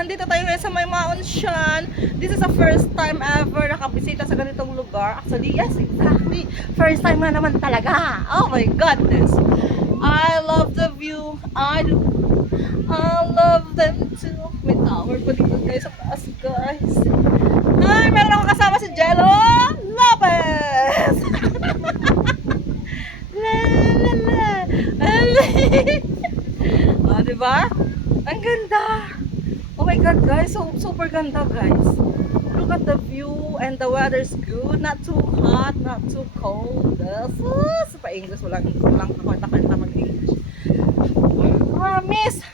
Nandito tayo ngayon sa May Maonshan. This is the first time ever nakabisita sa ganitong lugar. Actually, yes, exactly. First time na naman talaga. Oh my goodness. I love the view. I do. I love them too. May tower pa dito guys sa taas guys. Ay, meron ako kasama si Jello Lopez. La la la. Oh, diba? Ang ganda. Oh my god guys, so super ganda guys. Look at the view and the weather's good. Not too hot, not too cold. Sa English, walang kakanta-kanta mag-English. Miss!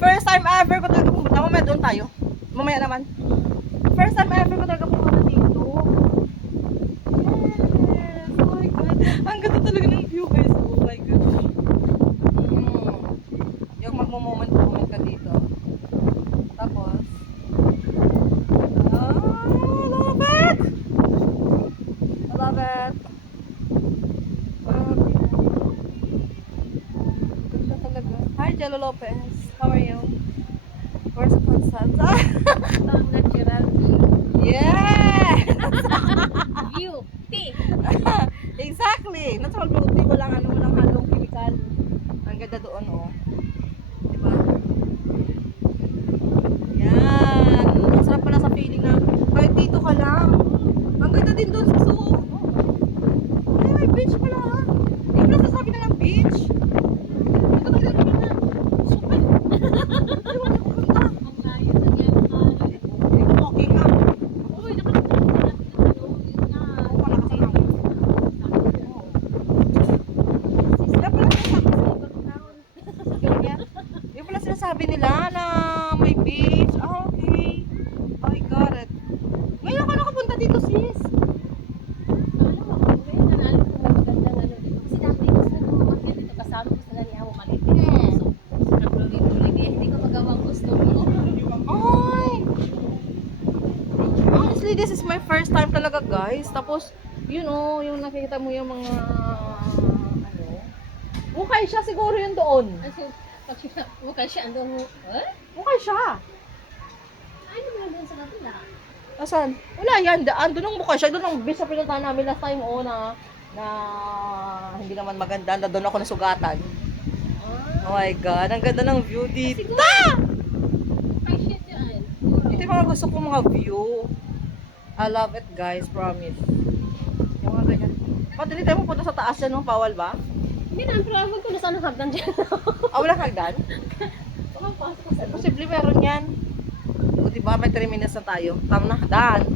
First time ever ko talaga pumunta. Mamaya doon tayo. Mamaya naman. First time ever ko talaga pumunta dito. Yes! Oh my god. Ang ganda talaga ng view guys. Oh my god. Yung magmo-moment ka dito. Tapos, I love it! I love it! Ganda talaga. Hi, Jello Lopez. How are you? Where's the Constanza? Ang natural view. Yeah! Beauty. Exactly! Natural beauty. Walang halong chemical. Ang ganda doon, oh. Diba? Yan. Ang sarap pala sa feeling na kahit dito ka lang. Ang ganda din doon sa zoo. Ay, may beach pala, ha? Hindi mo na sasabi na ng beach. Ito na ito na. Super. Ay, wala ko punta. Ang layo na yan. Walking up. Uy, nakalimutan natin yung ano, yun na. Oo, malakas ang hangin. Kaya pala yung pala sinasabi nila na may beach. Ah, okay. I got it. Ngayon ka nakapunta dito, sis. Kasama ko sila ni Amo Maliit. So, naglulit-ulit eh. Hindi ko magawang gusto mo. Ay! Honestly, this is my first time talaga, guys. Tapos, you know, yung nakikita mo yung mga, ano, mukhay siya siguro yun doon. Kasi, mukha siya andong, eh? Mukhay siya. Ano mo doon sa kapila? Asan? Wala yan. Doon ang mukha siya. Doon ang beach na pinuntahan namin last time, na hindi naman maganda. Na doon ako nasugatan. Oh my God. Ang ganda ng view dito. Ay, shit yan. Ito yung mga gusto kong mga view. I love it, guys. Promise. Yung mga ganyan. Pati hindi tayo pupunta sa taas yan, no? Bawal ba? Hindi na, pero huwag ko na sana hagdan dyan. Walang hagdan? Pasok ko sa Posible meron yan. O diba, may 3 minutes na tayo. Tama na, daan.